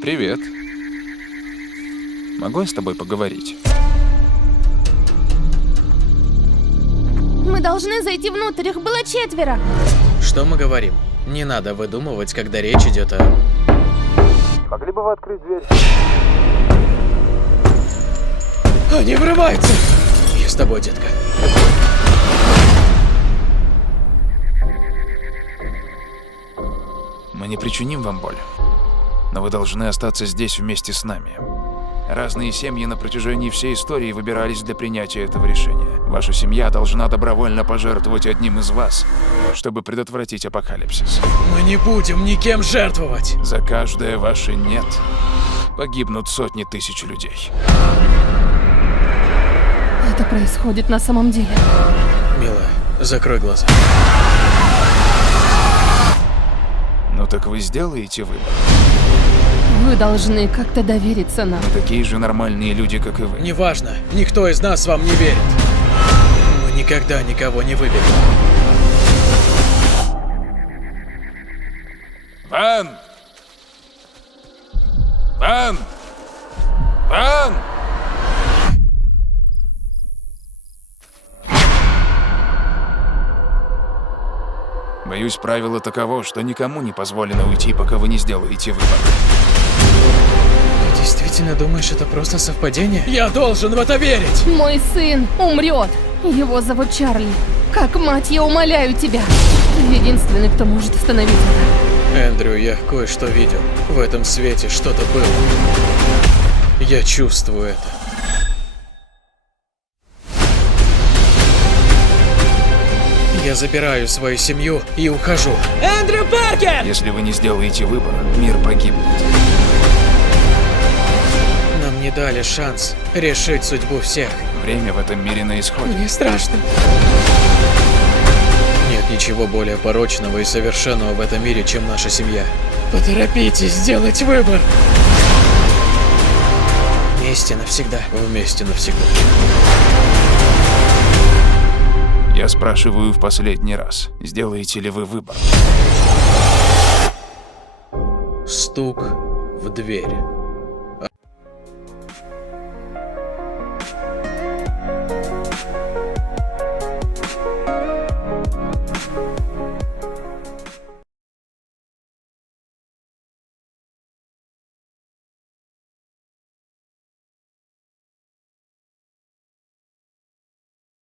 Привет. Могу я с тобой поговорить? Мы должны зайти внутрь, их было 4. Что мы говорим? Не надо выдумывать, когда речь идет о... Могли бы вы открыть дверь? Они врываются! Я с тобой, детка. Мы не причиним вам боль, но вы должны остаться здесь вместе с нами. Разные семьи на протяжении всей истории выбирались для принятия этого решения. Ваша семья должна добровольно пожертвовать одним из вас, чтобы предотвратить апокалипсис. Мы не будем никем жертвовать! За каждое ваше «нет» погибнут сотни тысяч людей. Это происходит на самом деле. Милая, закрой глаза. Ну так вы сделаете выбор. Вы должны как-то довериться нам. Мы такие же нормальные люди, как и вы. Неважно, никто из нас вам не верит. Мы никогда никого не выберем. Ван! Ван! Ван! Боюсь, правило таково, что никому не позволено уйти, пока вы не сделаете выбор. Ты действительно думаешь, это просто совпадение? Я должен в это верить! Мой сын умрет. Его зовут Чарли. Как мать, я умоляю тебя. Ты единственный, кто может остановить это. Эндрю, я кое-что видел. В этом свете что-то было. Я чувствую это. Я забираю свою семью и ухожу. Эндрю Паркер! Если вы не сделаете выбор, мир погибнет. Нам не дали шанс решить судьбу всех. Время в этом мире на исходе. Мне страшно. Нет ничего более порочного и совершенного в этом мире, чем наша семья. Поторопитесь сделать выбор. Вместе навсегда. Вместе навсегда. Я спрашиваю в последний раз, сделаете ли вы выбор? Стук в дверь.